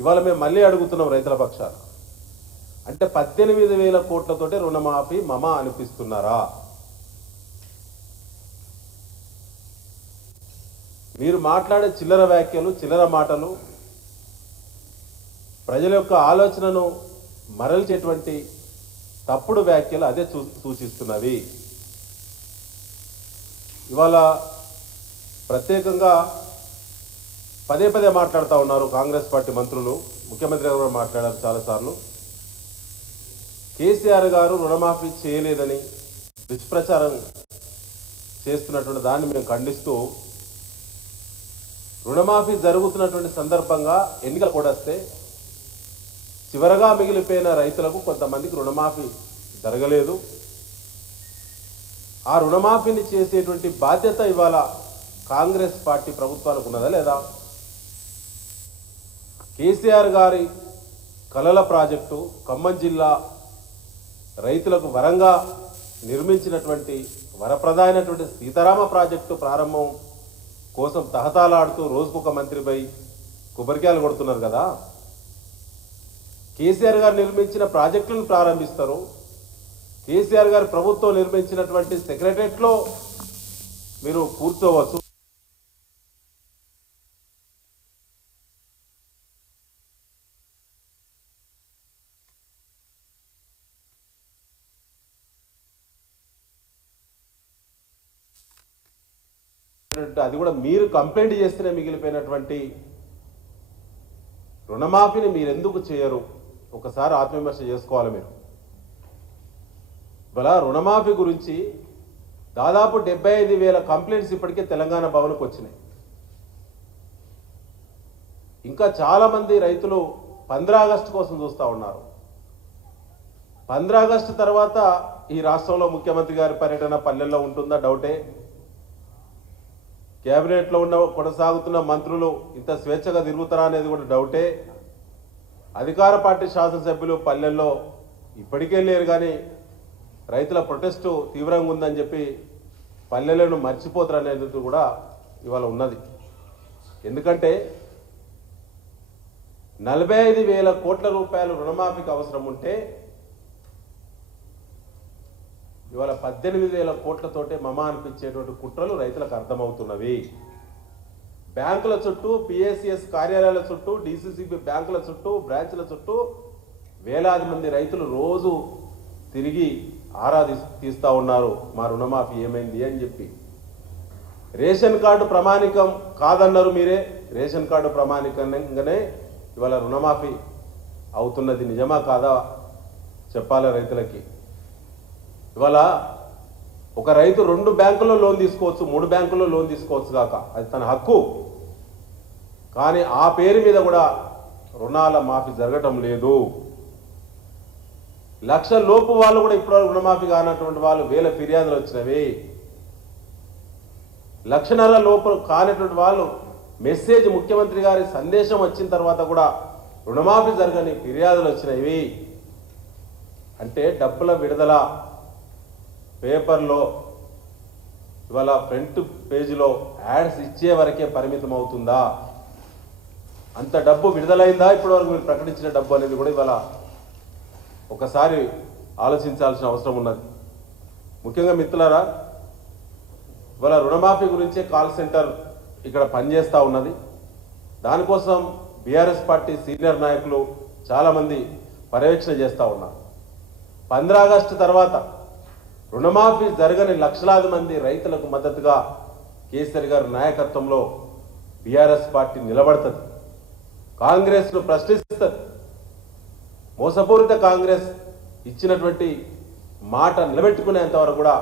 ఇవాళ మేము మళ్ళీ అడుగుతున్నాం రైతుల పక్షాన, అంటే 18,000 కోట్లతోటి రుణమాఫీ మమ అనిపిస్తున్నారా? మీరు మాట్లాడే చిల్లర వ్యాఖ్యలు, చిల్లర మాటలు ప్రజల యొక్క ఆలోచనను మరల్చేటువంటి తప్పుడు వ్యాఖ్యలు అదే సూచిస్తున్నవి. ఇవాళ ప్రత్యేకంగా పదే పదే మాట్లాడుతూ ఉన్నారు కాంగ్రెస్ పార్టీ మంత్రులు, ముఖ్యమంత్రి గారు మాట్లాడారు చాలాసార్లు. కేసీఆర్ గారు రుణమాఫీ చేయలేదని దుష్ప్రచారం చేస్తున్నటువంటి దాన్ని మేము ఖండిస్తూ, రుణమాఫీ జరుగుతున్నటువంటి సందర్భంగా ఎన్నికలు కూడా వస్తే చివరగా మిగిలిపోయిన రైతులకు కొంతమందికి రుణమాఫీ జరగలేదు. ఆ రుణమాఫీని చేసేటువంటి బాధ్యత ఇవాళ కాంగ్రెస్ పార్టీ ప్రభుత్వానికి ఉన్నదా లేదా? కేసీఆర్ గారి కలల ప్రాజెక్టు ఖమ్మం జిల్లా రైతులకు వరంగా నిర్మించినటువంటి వరప్రదాయనటువంటి సీతారామ ప్రాజెక్టు ప్రారంభం కోసం తహతాలాడుతూ రోజుకొక మంత్రిపై కొబ్బరికాయలు కొడుతున్నారు కదా. కేసీఆర్ గారు నిర్మించిన ప్రాజెక్టులను ప్రారంభిస్తారు. కేసీఆర్ గారి ప్రభుత్వం నిర్మించినటువంటి సెక్రటరియట్లో మీరు కూర్చోవచ్చు. అది కూడా మీరు కంప్లైంట్ చేస్తేనే మిగిలిపోయినటువంటి రుణమాఫీని మీరు ఎందుకు చేయరు? ఒకసారి ఆత్మవిమర్శ చేసుకోవాలి మీరు. ఇవాళ రుణమాఫీ గురించి దాదాపు 75,000 కంప్లైంట్స్ ఇప్పటికే తెలంగాణ భవన్కు వచ్చినాయి. ఇంకా చాలామంది రైతులు 15 ఆగస్టు కోసం చూస్తూ ఉన్నారు. 15 ఆగస్టు తర్వాత ఈ రాష్ట్రంలో ముఖ్యమంత్రి గారి పర్యటన పల్లెల్లో ఉంటుందా డౌటే. కేబినెట్లో కొనసాగుతున్న మంత్రులు ఇంత స్వేచ్ఛగా తిరుగుతారా అనేది కూడా డౌటే. అధికార పార్టీ శాసనసభ్యులు పల్లెల్లో ఇప్పటికే లేరు, కానీ రైతుల ప్రొటెస్టు తీవ్రంగా ఉందని చెప్పి పల్లెలను మర్చిపోతారు అనేది కూడా ఇవాళ ఉన్నది. ఎందుకంటే 45,000 కోట్ల రూపాయలు రుణమాఫీకి అవసరం ఉంటే ఇవాళ 18,000 కోట్లతోటే మమ అనిపించేటువంటి కుట్రలు రైతులకు అర్థమవుతున్నవి. బ్యాంకుల చుట్టూ, పిఎస్సిఎస్ కార్యాలయాల చుట్టూ, డిసిసిబి బ్యాంకుల చుట్టూ, బ్రాంచ్ల చుట్టూ వేలాది మంది రైతులు రోజు తిరిగి ఆరా తీస్తూ ఉన్నారు మా రుణమాఫీ ఏమైంది అని చెప్పి. రేషన్ కార్డు ప్రమాణికం కాదన్నారు మీరే. రేషన్ కార్డు ప్రమాణికంగానే ఇవాళ రుణమాఫీ అవుతున్నది. నిజమా కాదా చెప్పాలి రైతులకి. ఇవాళ ఒక రైతు 2 బ్యాంకుల్లో లోన్ తీసుకోవచ్చు, 3 బ్యాంకుల్లో లోన్ తీసుకోవచ్చు కాక, అది తన హక్కు. కానీ ఆ పేరు మీద కూడా రుణాల మాఫీ జరగటం లేదు. 1,00,000 లోపు వాళ్ళు కూడా ఇప్పుడు రుణమాఫీ కానటువంటి వాళ్ళు వేల ఫిర్యాదులు వచ్చినవి. 1,50,000 లోపు కానటువంటి వాళ్ళు మెసేజ్, ముఖ్యమంత్రి గారి సందేశం వచ్చిన తర్వాత కూడా రుణమాఫీ జరగని ఫిర్యాదులు వచ్చినవి. అంటే డబ్బుల విడుదల పేపర్లో ఇవాళ ఫ్రంట్ పేజీలో యాడ్స్ ఇచ్చే వరకే పరిమితం అవుతుందా? అంత డబ్బు విడుదలైందా ఇప్పటివరకు మీరు ప్రకటించిన డబ్బు అనేది కూడా ఇవాళ ఒకసారి ఆలోచించాల్సిన అవసరం ఉన్నది. ముఖ్యంగా మిత్రులారా, ఇవాళ రుణమాఫీ గురించే కాల్ సెంటర్ ఇక్కడ పనిచేస్తూ ఉన్నది. దానికోసం బీఆర్ఎస్ పార్టీ సీనియర్ నాయకులు చాలామంది పర్యవేక్షణ చేస్తూ ఉన్నారు. 15 ఆగస్టు తర్వాత రుణమాఫీ జరగని లక్షలాది మంది రైతులకు మద్దతుగా కేసీఆర్ గారి నాయకత్వంలో బీఆర్ఎస్ పార్టీ నిలబడుతుంది. కాంగ్రెస్ను ప్రశ్నిస్తుంది. మోసపూరిత కాంగ్రెస్ ఇచ్చినటువంటి మాట నిలబెట్టుకునేంత వరకు కూడా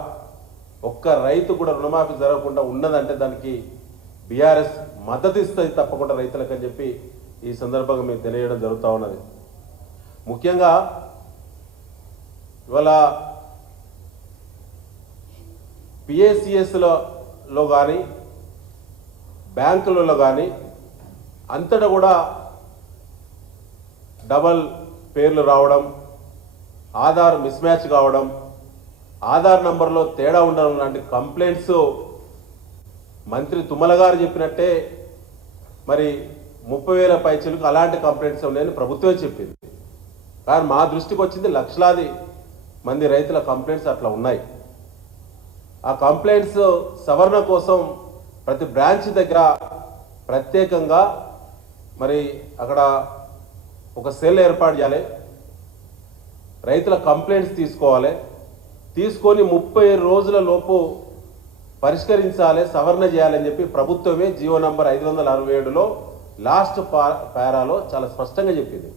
ఒక్క రైతు కూడా రుణమాఫీ జరగకుండా ఉన్నదంటే దానికి బీఆర్ఎస్ మద్దతు ఇస్తుంది తప్పకుండా రైతులకు అని చెప్పి ఈ సందర్భంగా మేము తెలియడం జరుగుతూ ఉన్నది. ముఖ్యంగా ఇవాళ పిఎస్సిఎస్లో కానీ బ్యాంకులలో కానీ అంతటా కూడా డబల్ పేర్లు రావడం, ఆధార్ మిస్ మ్యాచ్ కావడం, ఆధార్ నంబర్లో తేడా ఉండడం లాంటి కంప్లైంట్స్ మంత్రి తుమ్మల గారు చెప్పినట్టే మరి 30,000 పైచలకు అలాంటి కంప్లైంట్స్ ఉన్నాయని ప్రభుత్వమే చెప్పింది. కానీ మా దృష్టికి వచ్చింది లక్షలాది మంది రైతుల కంప్లైంట్స్ అట్లా ఉన్నాయి. ఆ కంప్లైంట్స్ సవరణ కోసం ప్రతి బ్రాంచ్ దగ్గర ప్రత్యేకంగా మరి అక్కడ ఒక సెల్ ఏర్పాటు చేయాలి, రైతుల కంప్లైంట్స్ తీసుకోవాలి, తీసుకొని 30 రోజుల లోపు పరిష్కరించాలి, సవరణ చేయాలని చెప్పి ప్రభుత్వమే జీవో నంబర్ 567లో లాస్ట్ పారాలో చాలా స్పష్టంగా చెప్పింది.